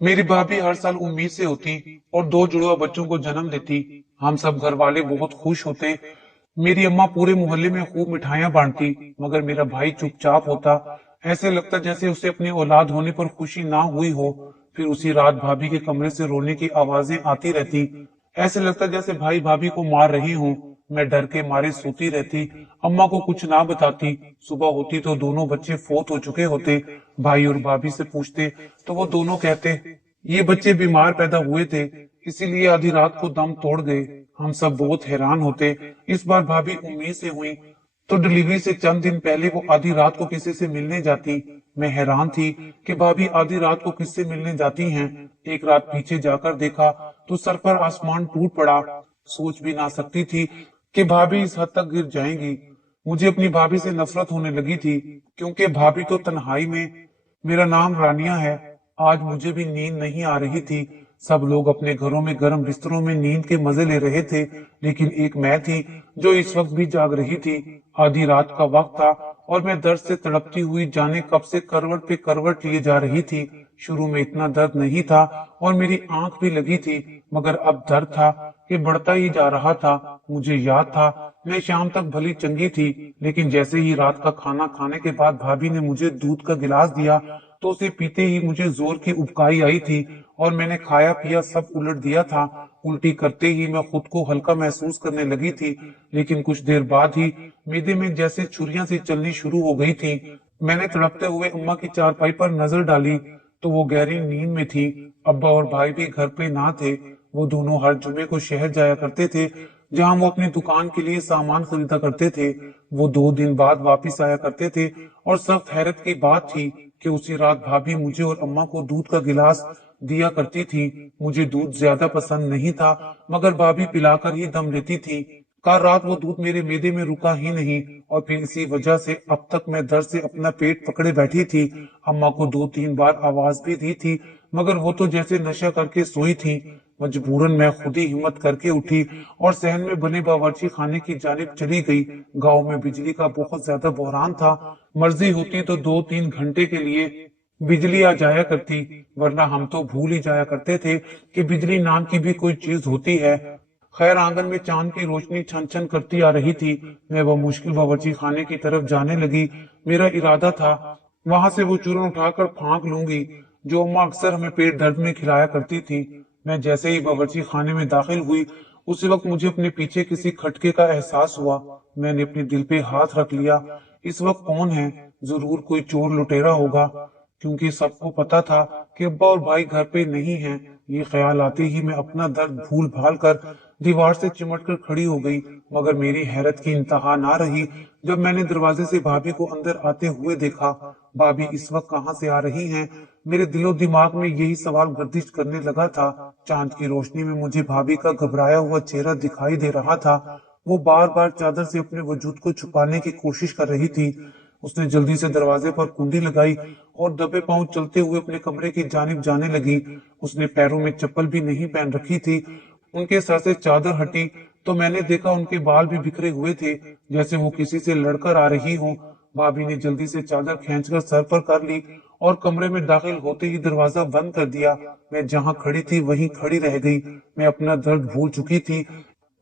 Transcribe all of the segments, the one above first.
मेरी भाभी हर साल उम्मीद से होती और दो जुड़वा बच्चों को जन्म देती। हम सब घर वाले बहुत खुश होते। मेरी अम्मा पूरे मोहल्ले में खूब मिठाइयां बांटती, मगर मेरा भाई चुपचाप होता। ऐसे लगता जैसे उसे अपनी औलाद होने पर खुशी ना हुई हो। फिर उसी रात भाभी के कमरे से रोने की आवाजें आती रहती। ऐसे लगता जैसे भाई भाभी को मार रहे हों। मैं डर के मारे सोती रहती, अम्मा को कुछ ना बताती। सुबह होती तो दोनों बच्चे फोत हो चुके होते। भाई और भाभी से पूछते तो वो दोनों कहते, ये बच्चे बीमार पैदा हुए थे, इसीलिए आधी रात को दम तोड़ गए। हम सब बहुत हैरान होते। इस बार भाभी उम्मीद से हुई तो डिलीवरी से चंद दिन पहले वो आधी रात को किसी से मिलने जाती। मैं हैरान थी कि भाभी आधी रात को किससे मिलने जाती हैं। एक रात पीछे जाकर देखा तो सर पर आसमान टूट पड़ा। सोच भी ना सकती थी कि भाभी इस हद तक गिर जाएंगी। मुझे अपनी भाभी से नफरत होने लगी थी, क्योंकि भाभी तो तन्हाई में। मेरा नाम रानिया है। आज मुझे भी नींद नहीं आ रही थी। सब लोग अपने घरों में गर्म बिस्तरों में नींद के मजे ले रहे थे, लेकिन एक मैं थी जो इस वक्त भी जाग रही थी। आधी रात का वक्त था और मैं दर्द से तड़पती हुई जाने कब से करवट पे करवट लिए जा रही थी। शुरू में इतना दर्द नहीं था और मेरी आंख भी लगी थी, मगर अब दर्द था कि बढ़ता ही जा रहा था। मुझे याद था मैं शाम तक भली चंगी थी, लेकिन जैसे ही रात का खाना खाने के बाद भाभी ने मुझे दूध का गिलास दिया तो उसे पीते ही मुझे जोर की उबकाई आई थी और मैंने खाया पिया सब उलट दिया था। उल्टी करते ही मैं खुद को हल्का महसूस करने लगी थी, लेकिन कुछ देर बाद ही मेदे में जैसे छुरियां सी चलनी शुरू हो गई थी। मैंने तड़पते हुए अम्मा की चारपाई पर नजर डाली तो वो गहरी नींद में थी। अब्बा और भाई भी घर पे ना थे। वो दोनों हर जुमे को शहर जाया करते थे, जहां वो अपनी दुकान के लिए सामान खरीदा करते थे। वो 2 दिन बाद वापिस आया करते थे और सख्त हैरत की बात थी कि उसी रात भाभी मुझे और अम्मा को दूध का गिलास दिया करती थी। मुझे दूध ज्यादा पसंद नहीं था, मगर भाभी पिलाकर ही दम लेती थी। कल रात वो दूध मेरे मैदे में रुका ही नहीं और फिर इसी वजह से अब तक मैं दर्द से अपना पेट पकड़े बैठी थी। अम्मा को 2-3 बार आवाज भी दी थी, मगर वो तो जैसे नशा करके सोई थी। मजबूरन मैं खुद ही हिम्मत करके उठी और सहन में बने बावर्ची खाने की जानिब चली गई। गांव में बिजली का बहुत ज्यादा बहरान था। मर्जी होती तो 2-3 घंटे के लिए बिजली आ जाया करती, वरना हम तो भूल ही जाया करते थे कि बिजली नाम की भी कोई चीज होती है। खैर, आंगन में चांद की रोशनी छन छन करती आ रही थी। मैं वो मुश्किल बावर्ची खाने की तरफ जाने लगी। मेरा इरादा था वहां से वो चूरन उठाकर फांक लूंगी जो अम्मा अक्सर हमें पेट दर्द में खिलाया करती थी। मैं जैसे ही बावर्ची खाने में दाखिल हुई, उसी वक्त मुझे अपने पीछे किसी खटके का एहसास हुआ। मैंने अपने दिल पे हाथ रख लिया। इस वक्त कौन है? जरूर कोई चोर लुटेरा होगा, क्योंकि सबको पता था कि अब्बा और भाई घर पे नहीं हैं। ये ख्याल आते ही मैं अपना दर्द भूल भाल कर दीवार से चिमट कर खड़ी हो गई। मगर मेरी हैरत की इंतहा ना रही जब मैंने दरवाजे से भाभी को अंदर आते हुए देखा। भाभी इस वक्त कहाँ से आ रही हैं? मेरे दिलो दिमाग में यही सवाल गर्दिश करने लगा था। चांद की रोशनी में मुझे भाभी का घबराया हुआ चेहरा दिखाई दे रहा था। वो बार बार चादर से अपने वजूद को छुपाने की कोशिश कर रही थी। उसने जल्दी से दरवाजे पर कुंडी लगाई और दबे पांव चलते हुए अपने कमरे की जानिब जाने लगी। उसने पैरों में चप्पल भी नहीं पहन रखी थी। उनके सर से चादर हटी तो मैंने देखा उनके बाल भी बिखरे हुए थे, जैसे वो किसी से लड़कर आ रही हो। भाभी ने जल्दी से चादर खींचकर सर पर कर ली और कमरे में दाखिल होते ही दरवाजा बंद कर दिया। मैं जहां खड़ी थी वहीं खड़ी रह गई। मैं अपना दर्द भूल चुकी थी।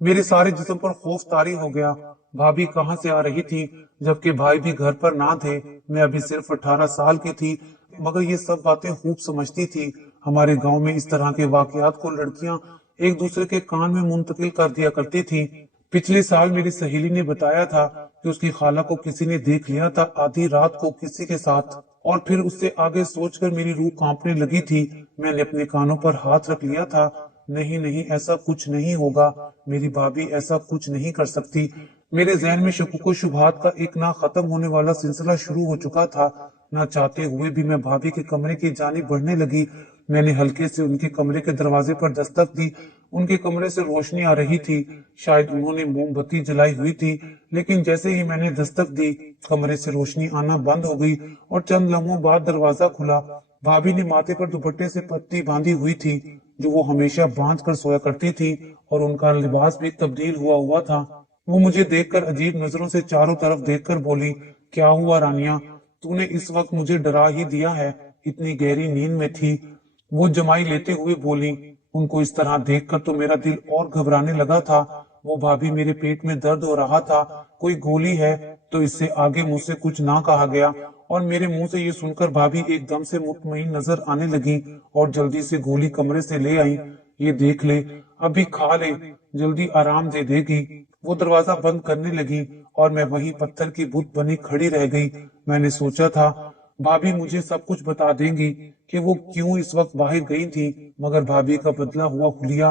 मेरे सारे जिस्म पर खौफ तारी हो गया। भाभी कहाँ से आ रही थी, जबकि भाई भी घर पर ना थे। मैं अभी सिर्फ 18 साल की थी, मगर ये सब बातें खूब समझती थी। हमारे गांव में इस तरह के वाकयात को लड़कियां एक दूसरे के कान में मुंतकिल कर दिया करती थी। पिछले साल मेरी सहेली ने बताया था कि उसकी खाला को किसी ने देख लिया था आधी रात को किसी के साथ, और फिर उससे आगे सोचकर मेरी रूह कांपने लगी थी। मैंने अपने कानों पर हाथ रख लिया था। नहीं नहीं, ऐसा कुछ नहीं होगा। मेरी भाभी ऐसा कुछ नहीं कर सकती। मेरे जहन में शकूक शुबहात का एक ना खत्म होने वाला सिलसिला शुरू हो चुका था। ना चाहते हुए भी मैं भाभी के कमरे की जानिब बढ़ने लगी। मैंने हल्के से उनके कमरे के दरवाजे पर दस्तक दी। उनके कमरे से रोशनी आ रही थी। शायद उन्होंने मोमबत्ती जलाई हुई थी, लेकिन जैसे ही मैंने दस्तक दी, कमरे से रोशनी आना बंद हो गई और चंद लम्हों बाद दरवाजा खुला। भाभी ने माथे पर दुपट्टे से पट्टी बांधी हुई थी, जो वो हमेशा बांध कर सोया करती थी, और उनका लिबास भी तब्दील हुआ हुआ था। वो मुझे देखकर अजीब नजरों से चारों तरफ देखकर बोली, क्या हुआ रानिया? तूने इस वक्त मुझे डरा ही दिया है। इतनी गहरी नींद में थी। वो जमाई लेते हुए बोली। उनको इस तरह देखकर तो मेरा दिल और घबराने लगा था। वो भाभी, मेरे पेट में दर्द हो रहा था, कोई गोली है? तो इससे आगे मुझसे कुछ ना कहा गया और मेरे मुंह से ये सुनकर भाभी एकदम से मुतमईन नजर आने लगी और जल्दी से गोली कमरे से ले आई। ये देख ले, अभी खा ले, जल्दी आराम दे देगी। वो दरवाजा बंद करने लगी और मैं वहीं पत्थर की बुत बनी खड़ी रह गई। मैंने सोचा था भाभी मुझे सब कुछ बता देंगी कि वो क्यों इस वक्त बाहर गई थी, मगर भाभी का बदला हुआ हुलिया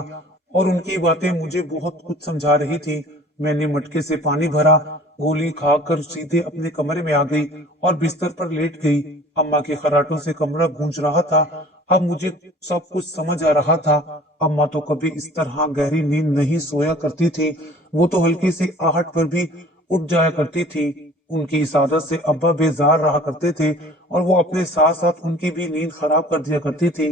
और उनकी बातें मुझे बहुत कुछ समझा रही थी। मैंने मटके से पानी भरा, गोली खाकर सीधे अपने कमरे में आ गई और बिस्तर पर लेट गई। अम्मा के खर्राटों से कमरा गूंज रहा था। अब मुझे सब कुछ समझ आ रहा था। अम्मा तो कभी इस तरह गहरी नींद नहीं सोया करती थी। वो तो हल्की सी आहट पर भी उठ जाया करती थी। उनकी इस आदत से अब्बा बेजार रहा करते थे और वो अपने साथ साथ उनकी भी नींद खराब कर दिया करती थी।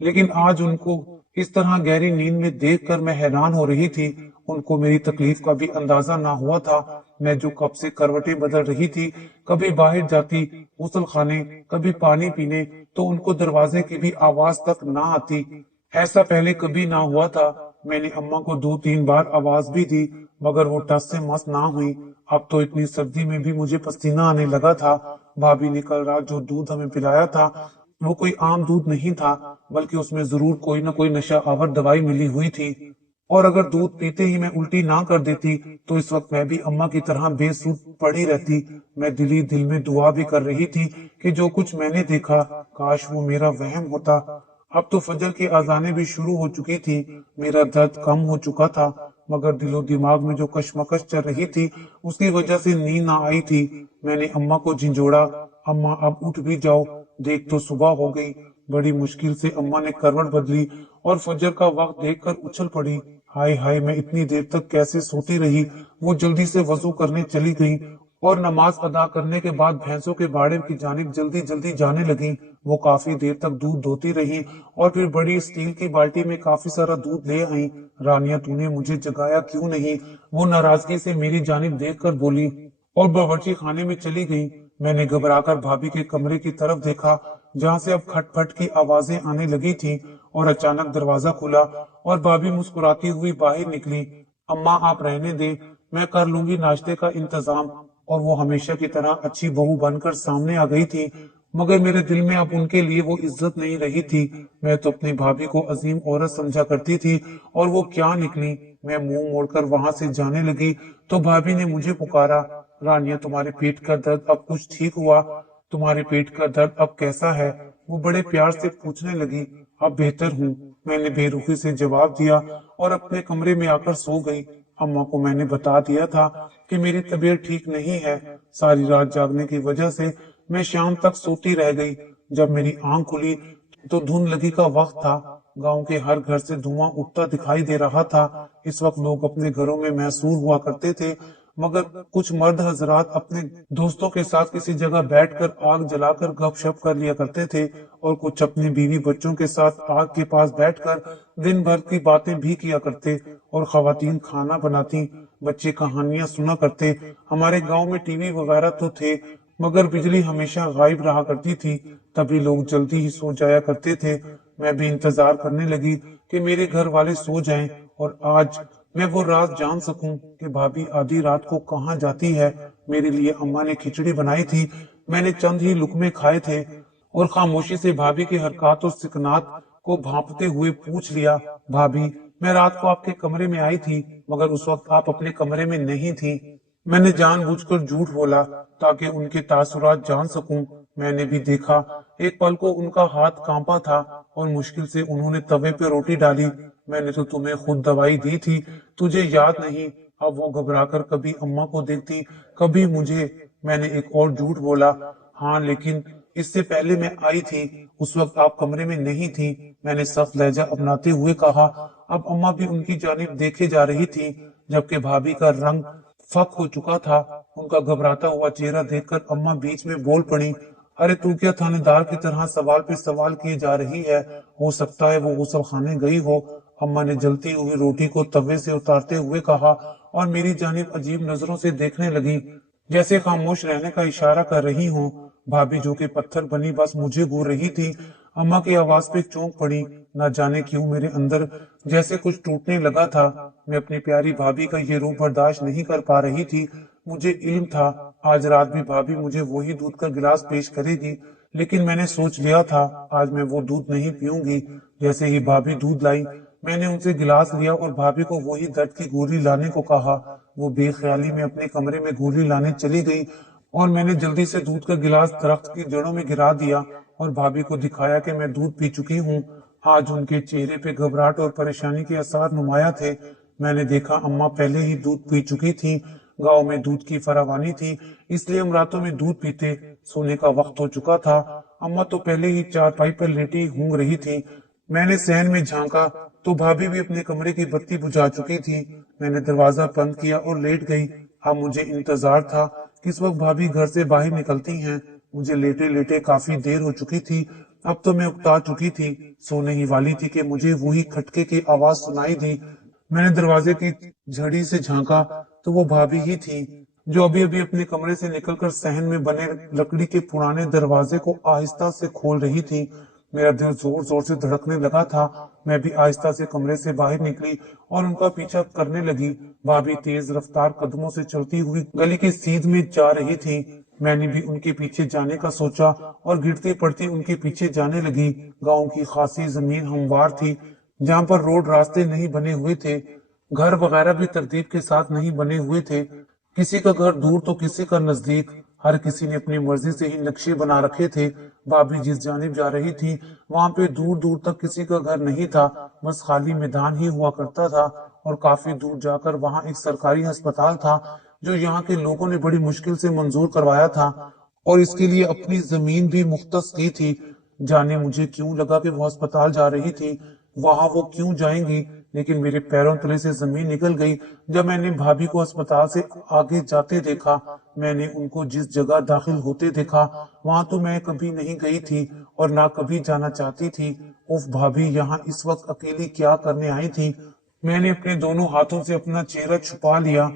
लेकिन आज उनको इस तरह गहरी नींद में देखकर मैं हैरान हो रही थी। उनको मेरी तकलीफ का भी अंदाजा ना हुआ था। मैं जो कब से करवटें बदल रही थी, कभी बाहर जाती गुसल खाने, कभी पानी पीने, तो उनको दरवाजे की भी आवाज तक ना आती। ऐसा पहले कभी ना हुआ था। मैंने अम्मा को 2-3 बार आवाज भी दी, मगर वो टस से मस ना हुई। अब तो इतनी सर्दी में भी मुझे पसीना आने लगा था। भाभी ने कल रात जो दूध हमें पिलाया था, वो कोई आम दूध नहीं था, बल्कि उसमें जरूर कोई न कोई नशा आवर दवाई मिली हुई थी। और अगर दूध पीते ही मैं उल्टी ना कर देती, तो इस वक्त मैं भी अम्मा की तरह बेसुध पड़ी रहती। मैं दिली दिल में दुआ भी कर रही थी कि जो कुछ मैंने देखा, काश वो मेरा वहम होता। अब तो फजर की अजानें भी शुरू हो चुकी थी। मेरा दर्द कम हो चुका था, मगर दिलो दिमाग में जो कशमकश चल रही थी, उसकी वजह से नींद ना आई थी। मैंने अम्मा को झिंझोड़ा, अम्मा अब उठ भी जाओ, देख तो सुबह हो गई। बड़ी मुश्किल से अम्मा ने करवट बदली और फजर का वक्त देखकर उछल पड़ी। हाय हाय, मैं इतनी देर तक कैसे सोती रही। वो जल्दी से वजू करने चली गई और नमाज अदा करने के बाद भैंसों के बाड़े की जानिब जल्दी जल्दी जाने लगी। वो काफी देर तक दूध धोती रही और फिर बड़ी स्टील की बाल्टी में काफी सारा दूध ले आई। रानिया, तूने मुझे जगाया क्यों नहीं? वो नाराजगी से मेरी जानिब देखकर बोली और बावर्ची खाने में चली गई। मैंने घबराकर भाभी के कमरे की तरफ देखा, जहाँ से अब खटपट की आवाजें आने लगी थी, और अचानक दरवाजा खुला और भाभी मुस्कुराती हुई बाहर निकली। अम्मा, आप रहने दे, मैं कर लूंगी नाश्ते का इंतजाम। और वो हमेशा की तरह अच्छी बहू बनकर सामने आ गई थी, मगर मेरे दिल में अब उनके लिए वो इज्जत नहीं रही थी। मैं तो अपनी भाभी को अजीम औरत समझा करती थी, और वो क्या निकली। मैं मुंह मोड़कर वहां से जाने लगी तो भाभी ने मुझे पुकारा, रानिया, तुम्हारे पेट का दर्द अब कुछ ठीक हुआ? तुम्हारे पेट का दर्द अब कैसा है? वो बड़े प्यार से पूछने लगी। अब बेहतर हूँ, मैंने बेरुखी से जवाब दिया और अपने कमरे में आकर सो गई। अम्मा को मैंने बता दिया था कि मेरी तबीयत ठीक नहीं है। सारी रात जागने की वजह से मैं शाम तक सोती रह गई। जब मेरी आंख खुली तो धुंध लगी का वक्त था। गांव के हर घर से धुआं उठता दिखाई दे रहा था। इस वक्त लोग अपने घरों में महसूर हुआ करते थे, मगर कुछ मर्द हजरात अपने दोस्तों के साथ किसी जगह बैठकर आग जलाकर गपशप कर लिया करते थे, और कुछ अपनी बीवी बच्चों के साथ आग के पास बैठकर दिन भर की बातें भी किया करते, और खवातीन खाना बनाती, बच्चे कहानियां सुना करते। हमारे गांव में टीवी वगैरह तो थे, मगर बिजली हमेशा गायब रहा करती थी। तभी लोग जल्दी ही सो जाया करते थे। मैं भी इंतजार करने लगी कि मेरे घर वाले सो जाएं और आज मैं वो राज जान सकूं कि भाभी आधी रात को कहाँ जाती है। मेरे लिए अम्मा ने खिचड़ी बनाई थी। मैंने चंद ही लुकमे खाए थे और खामोशी से भाभी के हरकत और सिकनात को भांपते हुए पूछ लिया, भाभी, मैं रात को आपके कमरे में आई थी, मगर उस वक्त आप अपने कमरे में नहीं थी। मैंने जानबूझकर झूठ बोला ताकि उनके तासुरात जान सकूं। मैंने भी देखा, एक पल को उनका हाथ कांपा था और मुश्किल से उन्होंने तवे पे रोटी डाली। मैंने तो तुम्हें खुद दवाई दी थी, तुझे याद नहीं? अब वो घबराकर कभी अम्मा को देखती, कभी मुझे। मैंने एक और झूठ बोला, हाँ, लेकिन इससे पहले मैं आई थी, उस वक्त आप कमरे में नहीं थी। मैंने सख्त लहजा अपनाते हुए कहा। अब अम्मा भी उनकी जानिब देखे जा रही थी, जबकि भाभी का रंग फक हो चुका था। उनका घबराता हुआ चेहरा देखकर अम्मा बीच में बोल पड़ी, अरे तू क्या थानेदार की तरह सवाल पे सवाल किए जा रही है? हो सकता है वो गुसल खाने गई हो। अम्मा ने जलती हुई रोटी को तवे से उतारते हुए कहा और मेरी जानिब अजीब नजरों से देखने लगी, जैसे खामोश रहने का इशारा कर रही हूँ। भाभी, जो कि पत्थर बनी बस मुझे घूर रही थी, अम्मा की आवाज पे चौंक पड़ी। ना जाने क्यों मेरे अंदर जैसे कुछ टूटने लगा था। मैं अपनी प्यारी भाभी का ये रूप बर्दाश्त नहीं कर पा रही थी। मुझे इल्म था आज रात भी भाभी मुझे वही दूध का गिलास पेश करेगी, लेकिन मैंने सोच लिया था आज मैं वो दूध नहीं पीऊंगी। जैसे ही भाभी दूध लाई, मैंने उनसे गिलास लिया और भाभी को वही दर्द की गोली लाने को कहा। वो बेख्याली में अपने कमरे में गोली लाने चली गई और मैंने जल्दी से दूध का गिलास दरख्त की जड़ों में गिरा दिया और भाभी को दिखाया कि मैं दूध पी चुकी हूँ। आज उनके चेहरे पे घबराहट और परेशानी के आसार नुमाया थे। मैंने देखा अम्मा पहले ही दूध पी चुकी थी। गांव में दूध की फरावानी थी, इसलिए हम रातों में दूध पीते। सोने का वक्त हो चुका था। अम्मा तो पहले ही चारपाई पर लेटी घूम रही थी। मैंने सहन में झांका तो भाभी भी अपने कमरे की बत्ती बुझा चुकी थी। मैंने दरवाजा बंद किया और लेट गई। अब मुझे इंतजार था किस वक्त भाभी घर से बाहर निकलती हैं। मुझे लेटे लेटे काफी देर हो चुकी थी। अब तो मैं उकता चुकी थी, सोने ही वाली थी कि मुझे वही खटके की आवाज सुनाई दी। मैंने दरवाजे की झड़ी से झांका तो वो भाभी ही थी, जो अभी अभी अपने कमरे से निकलकर सहन में बने लकड़ी के पुराने दरवाजे को आहिस्ता से खोल रही थी। मेरा दिल जोर जोर से धड़कने लगा था। मैं भी आहिस्ता से कमरे से बाहर निकली और उनका पीछा करने लगी। भाभी तेज रफ्तार कदमों से चलती हुई गली की सीध में जा रही थी। मैंने भी उनके पीछे जाने का सोचा और गिरती पड़ती उनके पीछे जाने लगी। गांव की खासी जमीन हमवार थी, जहां पर रोड रास्ते नहीं बने हुए थे। घर वगैरह भी तरतीब के साथ नहीं बने हुए थे। किसी का घर दूर तो किसी का नजदीक। हर किसी ने अपनी मर्जी से ही नक्शे बना रखे थे। भाभी जिस जानिब जा रही थी वहां पे दूर दूर तक किसी का घर नहीं था, बस खाली मैदान ही हुआ करता था। और काफी दूर जाकर वहां एक सरकारी अस्पताल था, जो यहाँ के लोगों ने बड़ी मुश्किल से मंजूर करवाया था और इसके लिए अपनी जमीन भी मुख्तस की थी। जाने मुझे क्यों लगा कि वो अस्पताल जा रही थी, वहां वो क्यों जाएंगी, लेकिन मेरे पैरों तले से जमीन निकल गई जब मैंने भाभी को अस्पताल से आगे जाते देखा। मैंने उनको जिस जगह दाखिल होते देखा वहां तो मैं कभी नहीं गई थी और ना कभी जाना चाहती थी। उफ, भाभी यहाँ इस वक्त अकेली क्या करने आई थी। मैंने अपने दोनों हाथों से अपना चेहरा छुपा लिया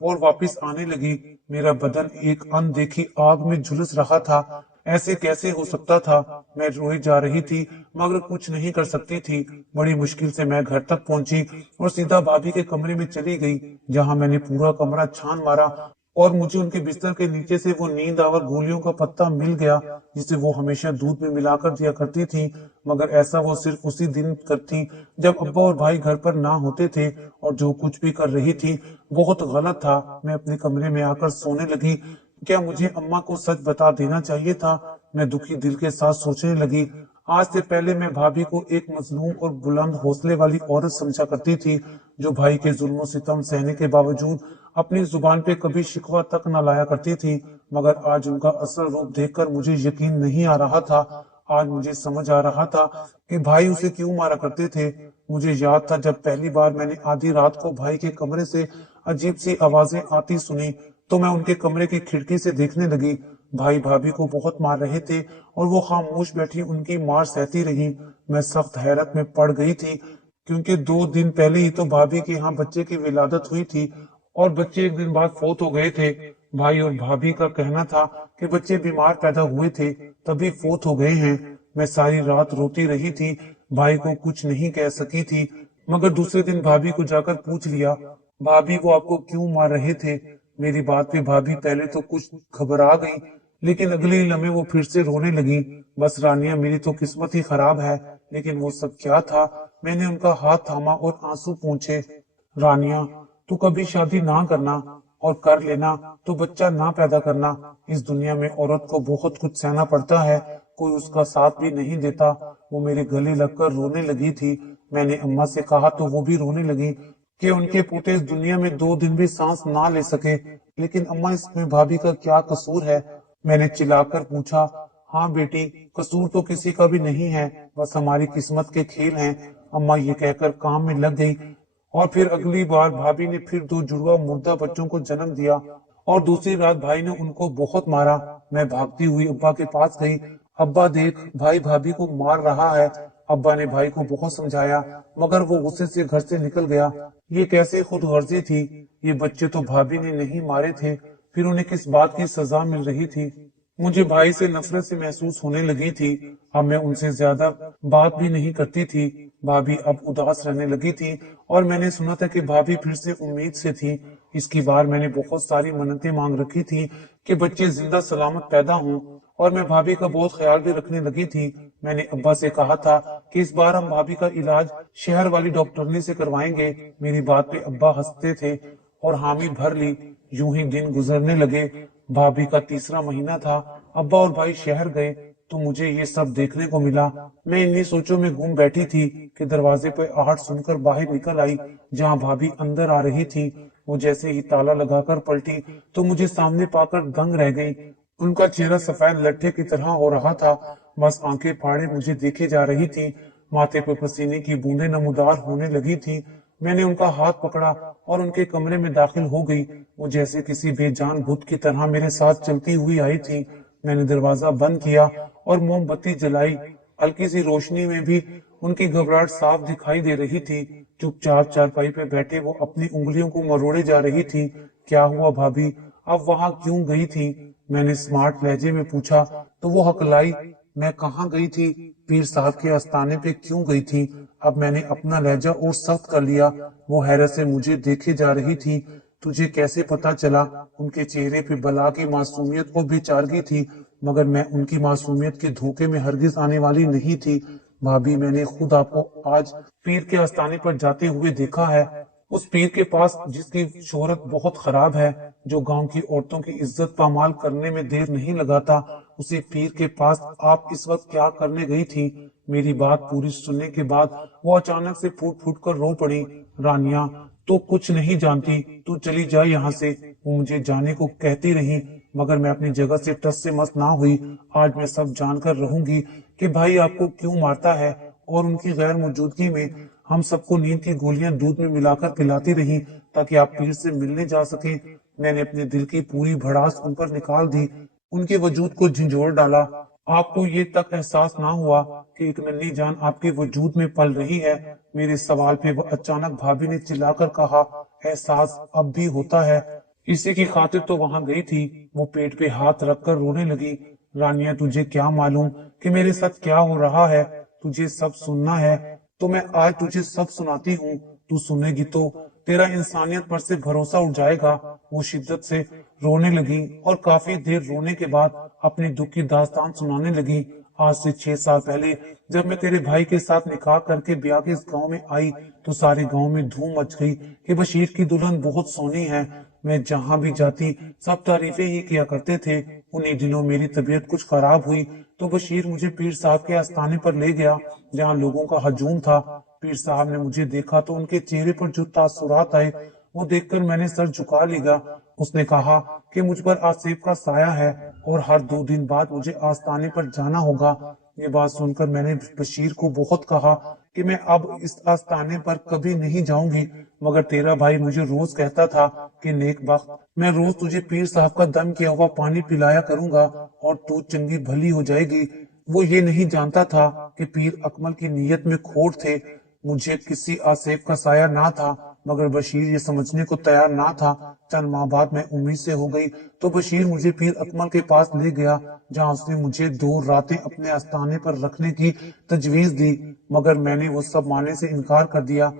और वापस आने लगी। मेरा बदन एक अनदेखी आग में झुलस रहा था। ऐसे कैसे हो सकता था। मैं रोई जा रही थी मगर कुछ नहीं कर सकती थी। बड़ी मुश्किल से मैं घर तक पहुंची और सीधा भाभी के कमरे में चली गई, जहां मैंने पूरा कमरा छान मारा और मुझे उनके बिस्तर के नीचे से वो नींद आवर गोलियों का पत्ता मिल गया, जिसे वो हमेशा दूध में मिलाकर दिया करती थी। मगर ऐसा वो सिर्फ उसी दिन करती जब अब्बा और भाई घर पर ना होते थे, और जो कुछ भी कर रही थी बहुत गलत था। मैं अपने कमरे में आकर सोने लगी। क्या मुझे अम्मा को सच बता देना चाहिए था। मैं दुखी दिल के साथ सोचने लगी। आज से पहले मैं भाभी को एक मजलूम और बुलंद हौसले वाली औरत समझा करती थी, जो भाई के जुल्म सितम सहने के बावजूद अपनी जुबान पे कभी शिकवा तक न लाया करती थी। मगर आज उनका असल रूप देखकर मुझे यकीन नहीं आ रहा था। आज मुझे समझ आ रहा था कि भाई उसे क्यों मारा करते थे। मुझे याद था जब पहली बार मैंने आधी रात को भाई के कमरे से अजीब सी आवाजें आती सुनी, तो मैं उनके कमरे की खिड़की से देखने लगी। भाई भाभी को बहुत मार रहे थे और वो खामोश बैठी उनकी मार सहती रही। मैं सख्त हैरत में पड़ गई थी, क्योंकि 2 दिन पहले ही तो भाभी के यहाँ बच्चे की विलादत हुई थी और बच्चे एक दिन बाद फौत हो गए थे। भाई और भाभी का कहना था कि बच्चे बीमार पैदा हुए थे तभी फौत हो गए हैं। मैं सारी रात रोती रही थी, भाई को कुछ नहीं कह सकी थी, मगर दूसरे दिन भाभी को जाकर पूछ लिया, भाभी वो आपको क्यों मार रहे थे। मेरी बात पे भाभी पहले तो कुछ घबरा गई, लेकिन अगले ही लम्हे वो फिर से रोने लगी। बस रानिया, मेरी तो किस्मत ही खराब है। लेकिन वो सब क्या था। मैंने उनका हाथ थामा और आंसू पूछे। रानिया, तू कभी शादी ना करना, और कर लेना तो बच्चा ना पैदा करना। इस दुनिया में औरत को बहुत कुछ सहना पड़ता है, कोई उसका साथ भी नहीं देता। वो मेरे गले लगकर रोने लगी थी। मैंने अम्मा से कहा तो वो भी रोने लगी कि उनके पोते इस दुनिया में 2 दिन भी सांस ना ले सके। लेकिन अम्मा, इसमें भाभी का क्या कसूर है। मैंने चिल्लाकर पूछा। हाँ बेटी, कसूर तो किसी का भी नहीं है, बस हमारी किस्मत के खेल हैं। अम्मा ये कहकर काम में लग गई। और फिर अगली बार भाभी ने फिर 2 जुड़वा मुर्दा बच्चों को जन्म दिया और दूसरी रात भाई ने उनको बहुत मारा। मैं भागती हुई अब्बा के पास गई। अब्बा देख, भाई भाभी को मार रहा है। अब्बा ने भाई को बहुत समझाया, मगर वो गुस्से से घर से निकल गया। ये कैसे खुद गर्जी थी। ये बच्चे तो भाभी ने नहीं मारे थे, फिर उन्हें किस बात की सजा मिल रही थी। मुझे भाई से नफरत से महसूस होने लगी थी। अब मैं उनसे ज्यादा बात भी नहीं करती थी। भाभी अब उदास रहने लगी थी और मैंने सुना था कि भाभी फिर से उम्मीद से थी। इसकी बार मैंने बहुत सारी मन्नतें मांग रखी थी कि बच्चे जिंदा सलामत पैदा हों, और मैं भाभी का बहुत ख्याल भी रखने लगी थी। मैंने अब्बा से कहा था कि इस बार हम भाभी का इलाज शहर वाली डॉक्टरनी से करवाएंगे। मेरी बात पे अब्बा हंसते थे और हामी भर ली। यूं ही दिन गुजरने लगे। भाभी का तीसरा महीना था। अब्बा और भाई शहर गए तो मुझे ये सब देखने को मिला। मैं इन्हीं सोचों में घूम बैठी थी कि दरवाजे पर आहट सुनकर बाहर निकल आई, जहां भाभी अंदर आ रही थी। वो जैसे ही ताला लगाकर पलटी तो मुझे सामने पाकर दंग रह गई। उनका चेहरा सफेद लट्ठे की तरह हो रहा था। बस आंखें फाड़े मुझे देखे जा रही थी। माथे पर पसीने की बूंदें नमूदार होने लगी थी। मैंने उनका हाथ पकड़ा और उनके कमरे में दाखिल हो गई। वो जैसे किसी बेजान भूत की तरह मेरे साथ चलती हुई आई थी। मैंने दरवाजा बंद किया और मोमबत्ती जलाई। हल्की सी रोशनी में भी उनकी घबराहट साफ दिखाई दे रही थी। चुपचाप चारपाई पे बैठे वो अपनी उंगलियों को मरोड़े जा रही थी। क्या हुआ भाभी, अब वहां क्यों गई थी? मैंने स्मार्ट लहजे में पूछा तो वो हकलाई। मैं कहाँ गई थी? पीर साहब के आस्थाने पे क्यों गई थी? अब मैंने अपना लहजा और सख्त कर लिया। वो हैरत से मुझे देखे जा रही थी। तुझे कैसे पता चला? उनके चेहरे पे बला की मासूमियत और बेचारगी थी, मगर मैं उनकी मासूमियत के धोखे में हरगिज आने वाली नहीं थी। भाभी, मैंने खुद आपको आज पीर के आस्थाने पर जाते हुए देखा है। उस पीर के पास जिसकी शोहरत बहुत खराब है, जो गांव की औरतों की इज्जत पामाल करने में देर नहीं लगाता, उसी पीर के पास आप इस वक्त क्या करने गई थी? मेरी बात पूरी सुनने के बाद वो अचानक से फूट फूट कर रो पड़ी। रानिया, तो कुछ नहीं जानती, तू चली जा यहाँ से। वो मुझे जाने को कहती रही, मगर मैं अपनी जगह से टस से मस ना हुई। आज मैं सब जानकर रहूंगी कि भाई आपको क्यों मारता है, और उनकी गैर मौजूदगी में हम सबको नींद की गोलियां दूध में मिलाकर पिलाती रही ताकि आप पीर से मिलने जा सके। मैंने अपने दिल की पूरी भड़ास उन पर निकाल दी, उनके वजूद को झंझोड़ डाला। आपको ये तक एहसास ना हुआ कि एक नन्ही जान आपके वजूद में पल रही है। मेरे सवाल पे वो अचानक भाभी ने चिल्लाकर कहा, एहसास अब भी होता है? इसी की खातिर तो वहां गई थी। वो पेट पे हाथ रखकर रोने लगी। रानिया, तुझे क्या मालूम कि मेरे साथ क्या हो रहा है? तुझे सब सुनना है तो मैं आज तुझे सब सुनाती हूँ। तू सुनेगी तो तेरा इंसानियत पर से भरोसा उठ जाएगा। वो शिद्दत से रोने लगी और काफी देर रोने के बाद अपनी दुख की दास्तान सुनाने लगी। आज से 6 साल पहले जब मैं तेरे भाई के साथ निकाह करके ब्याह के इस गांव में आई तो सारे गांव में धूम मच गई कि बशीर की दुल्हन बहुत सोहनी है। मैं जहां भी जाती सब तारीफें ही किया करते थे। उन्हीं दिनों मेरी तबीयत कुछ खराब हुई तो बशीर मुझे पीर साहब के आस्थाने पर ले गया, जहाँ लोगों का हजूम था। पीर साहब ने मुझे देखा तो उनके चेहरे पर जो तासुरात आए वो देखकर मैंने सर झुका लिया। उसने कहा कि मुझ पर आसिफ का साया है और हर 2 दिन बाद मुझे आस्थाने पर जाना होगा। ये बात सुनकर मैंने बशीर को बहुत कहा कि मैं अब इस आस्थाने पर कभी नहीं जाऊंगी, मगर तेरा भाई मुझे रोज कहता था कि नेक बख्त, मैं रोज तुझे पीर साहब का दम किया हुआ पानी पिलाया करूंगा और तू चंगी भली हो जाएगी। वो ये नहीं जानता था कि पीर अकमल की नीयत में खोट थे। मुझे किसी आसेफ का साया ना था, मगर बशीर ये समझने को तैयार ना था। चंद माह बाद मैं उम्मीद से हो गई तो बशीर मुझे पीर अकमल के पास ले गया, जहां उसने मुझे 2 रातें अपने आस्थाने पर रखने की तजवीज दी, मगर मैंने वो सब मानने से इनकार कर दिया।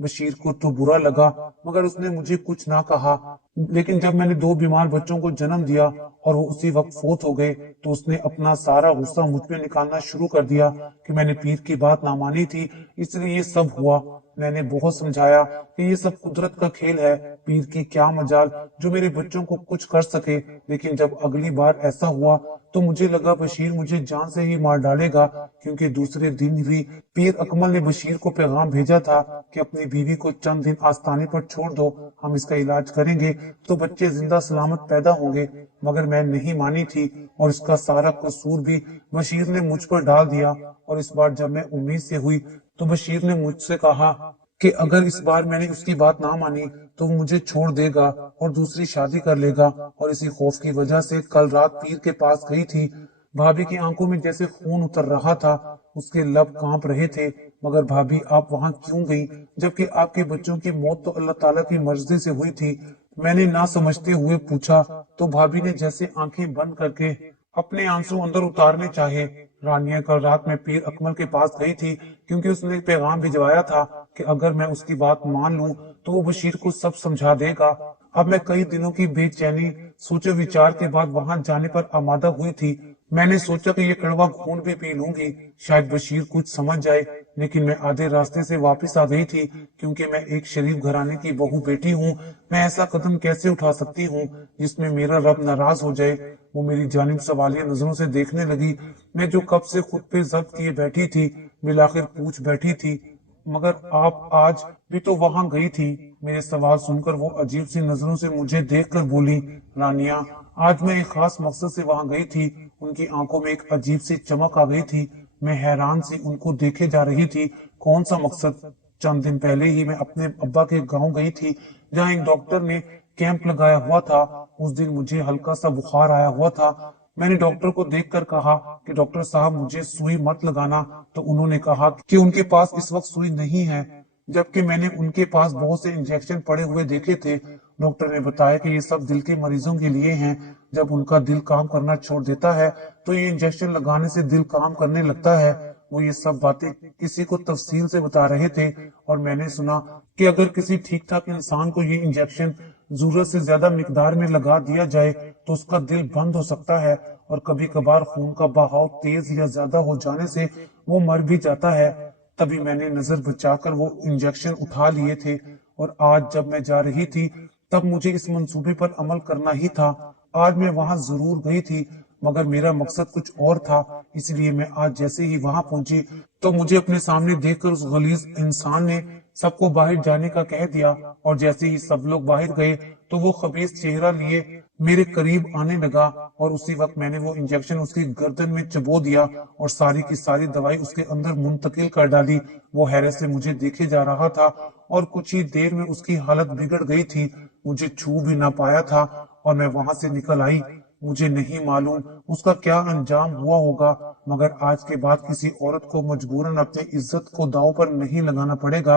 बशीर को तो बुरा लगा, मगर उसने मुझे कुछ ना कहा। लेकिन जब मैंने 2 बीमार बच्चों को जन्म दिया और वो उसी वक्त फोत हो गए तो उसने अपना सारा गुस्सा मुझ पे निकालना शुरू कर दिया कि मैंने पीर की बात ना मानी थी, इसलिए ये सब हुआ। मैंने बहुत समझाया कि ये सब कुदरत का खेल है, पीर की क्या मजाल जो मेरे बच्चों को कुछ कर सके। लेकिन जब अगली बार ऐसा हुआ तो मुझे लगा बशीर मुझे जान से ही मार डालेगा, क्योंकि दूसरे दिन भी पीर अकमल ने बशीर को पैगाम भेजा था कि अपनी बीवी को चंद दिन आस्थाने पर छोड़ दो, हम इसका इलाज करेंगे तो बच्चे जिंदा सलामत पैदा होंगे। मगर मैं नहीं मानी थी और इसका सारा कसूर भी बशीर ने मुझ पर डाल दिया। और इस बार जब मैं उम्मीद से हुई तो बशीर ने मुझसे कहा कि अगर इस बार मैंने उसकी बात ना मानी तो वो मुझे छोड़ देगा और दूसरी शादी कर लेगा। और इसी खौफ की वजह से कल रात पीर के पास गई थी। भाभी की आंखों में जैसे खून उतर रहा था, उसके लब कांप रहे थे। मगर भाभी, आप वहां क्यों गई जबकि आपके बच्चों की मौत तो अल्लाह ताला की मर्जी से हुई थी? मैंने ना समझते हुए पूछा तो भाभी ने जैसे आंखें बंद करके अपने आंसू अंदर उतारने चाहे। रानिया कल रात में पीर अकमल के पास गई थी क्योंकि उसने एक पैगाम भिजवाया था कि अगर मैं उसकी बात मान लूं तो वो बशीर को सब समझा देगा। अब मैं कई दिनों की बेचैनी सोचे विचार के बाद वहां जाने पर आमादा हुई थी। मैंने सोचा कि ये कड़वा खून भी पी लूंगी, शायद बशीर कुछ समझ जाए, लेकिन मैं आधे रास्ते से वापस आ गई थी क्योंकि मैं एक शरीफ घराने की बहू बेटी हूँ। मैं ऐसा कदम कैसे उठा सकती हूँ जिसमें मेरा रब नाराज हो जाए। वो मेरी जानिब सवालिया नजरों से देखने लगी। मैं जो कब से खुद पे जब्त किए बैठी थी, बिलाखिर पूछ बैठी थी, मगर आप आज भी तो वहां गई थी। मेरे सवाल सुनकर वो अजीब सी नजरों से मुझे देखकर बोली, रानिया, आज मैं एक खास मकसद से वहां गई थी। उनकी आंखों में एक अजीब सी चमक आ गई थी। मैं हैरान सी उनको देखे जा रही थी। कौन सा मकसद? चंद दिन पहले ही मैं अपने अब्बा के गांव गई थी, जहां एक डॉक्टर ने कैंप लगाया हुआ था। उस दिन मुझे हल्का सा बुखार आया हुआ था। मैंने डॉक्टर को देखकर कहा कि डॉक्टर साहब मुझे सुई मत लगाना, तो उन्होंने कहा कि उनके पास इस वक्त सुई नहीं है, जबकि मैंने उनके पास बहुत से इंजेक्शन पड़े हुए देखे थे। डॉक्टर ने बताया कि ये सब दिल के मरीजों के लिए हैं। जब उनका दिल काम करना छोड़ देता है तो ये इंजेक्शन लगाने से दिल काम करने लगता है। वो ये सब बातें किसी को तफसील से बता रहे थे और मैंने सुना कि अगर किसी ठीक ठाक इंसान को ये इंजेक्शन जरूरत से ज्यादा मिकदार में लगा दिया जाए तो उसका दिल बंद हो सकता है और कभी कभार खून का बहाव तेज या ज्यादा हो जाने से वो मर भी जाता है। तभी मैंने नजर बचाकर वो इंजेक्शन उठा लिए थे और आज जब मैं जा रही थी तब मुझे इस मंसूबे पर अमल करना ही था। आज मैं वहां जरूर गई थी, मगर मेरा मकसद कुछ और था। इसलिए मैं आज जैसे ही वहां पहुंची तो मुझे अपने सामने देखकर उस गलीज इंसान ने सबको बाहर जाने का कह दिया और जैसे ही सब लोग बाहर गए तो वो खबीस चेहरा लिए मेरे करीब आने लगा और उसी वक्त मैंने वो इंजेक्शन उसकी गर्दन में चबो दिया और सारी की सारी दवाई उसके अंदर मुंतकिल कर डाली। वो हैरत से मुझे देखे जा रहा था और कुछ ही देर में उसकी हालत बिगड़ गई थी। मुझे छू भी ना पाया था और मैं वहां से निकल आई। मुझे नहीं मालूम उसका क्या अंजाम हुआ होगा, मगर आज के बाद किसी औरत को मजबूरन अपनी इज्जत को दांव पर नहीं लगाना पड़ेगा।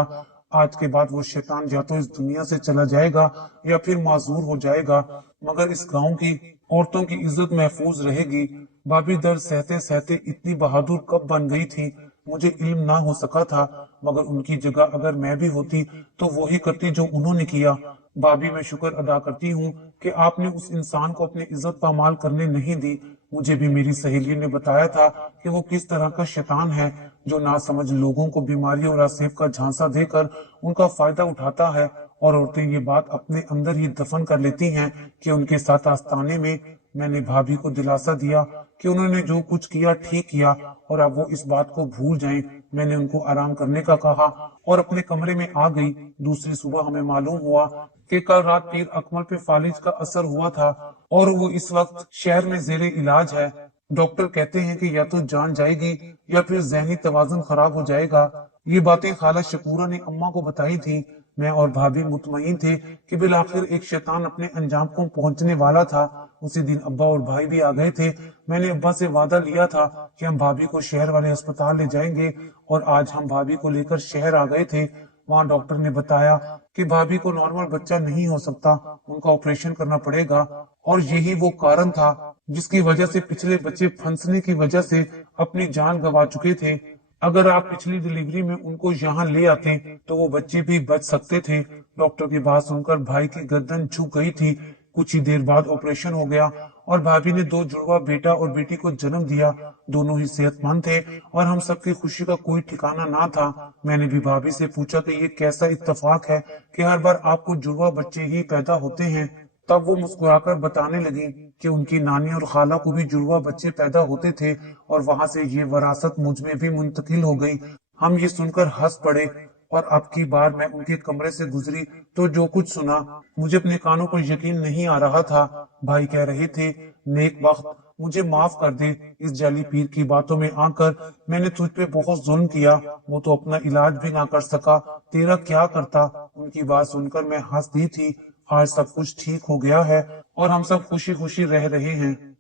आज के बाद वो शैतान या तो इस दुनिया से चला जाएगा या फिर माजूर हो जाएगा, मगर इस गांव की औरतों की इज्जत महफूज रहेगी। भाभी दर्द सहते सहते इतनी बहादुर कब बन गई थी, मुझे इल्म ना हो सका था, मगर उनकी जगह अगर मैं भी होती तो वही करती जो उन्होंने किया। भाभी, मैं शुक्र अदा करती हूँ कि आपने उस इंसान को अपनी इज्जत पामाल करने नहीं दी। मुझे भी मेरी सहेली ने बताया था कि वो किस तरह का शैतान है जो ना समझ लोगों को बीमारी और आसेब का झांसा देकर उनका फायदा उठाता है। और औरतें ये बात अपने अंदर ही दफन कर लेती हैं कि उनके साथ आस्ताने में। मैंने भाभी को दिलासा दिया कि उन्होंने जो कुछ किया ठीक किया और अब वो इस बात को भूल जाएं। मैंने उनको आराम करने का कहा और अपने कमरे में आ गई। दूसरी सुबह हमें मालूम हुआ कि कल रात पीर अकमल पे फालिज का असर हुआ था और वो इस वक्त शहर में जेरे इलाज है। डॉक्टर कहते हैं कि या तो जान जाएगी या फिर जहनी तवाजुन खराब हो जाएगा। ये बातें खाला शकूरा ने अम्मा को बताई थी। मैं और भाभी मुतमईन थे कि बिल आखिर एक शैतान अपने अंजाम को पहुंचने वाला था। उसी दिन अब्बा और भाई भी आ गए थे। मैंने अब्बा से वादा लिया था कि हम भाभी को शहर वाले अस्पताल ले जाएंगे और आज हम भाभी को लेकर शहर आ गए थे। वहाँ डॉक्टर ने बताया कि भाभी को नॉर्मल बच्चा नहीं हो सकता, उनका ऑपरेशन करना पड़ेगा। और यही वो कारण था जिसकी वजह से पिछले बच्चे फंसने की वजह से अपनी जान गंवा चुके थे। अगर आप पिछली डिलीवरी में उनको यहाँ ले आते तो वो बच्चे भी बच सकते थे। डॉक्टर की बात सुनकर भाई की गर्दन झुक गई थी। कुछ ही देर बाद ऑपरेशन हो गया और भाभी ने दो जुड़वा बेटा और बेटी को जन्म दिया। दोनों ही सेहतमंद थे और हम सबकी खुशी का कोई ठिकाना ना था। मैंने भी भाभी से पूछा कि ये कैसा इत्तेफाक है कि हर बार आपको जुड़वा बच्चे ही पैदा होते हैं। तब वो मुस्कुराकर बताने लगी कि उनकी नानी और खाला को भी जुड़वा बच्चे पैदा होते थे और वहां से ये वरासत मुझ में भी मुंतकिल हो गई। हम ये सुनकर हंस पड़े और अब की बार मैं उनके कमरे से गुजरी तो जो कुछ सुना मुझे अपने कानों पर यकीन नहीं आ रहा था। भाई कह रहे थे, नेक वक्त, मुझे माफ कर दे। इस जाली पीर की बातों में आकर मैंने तुझ पे बहुत जुल्म किया। वो तो अपना इलाज भी ना कर सका, तेरा क्या करता। उनकी बात सुनकर मैं हंस दी थी। आज सब कुछ ठीक हो गया है और हम सब खुशी खुशी रह रहे हैं।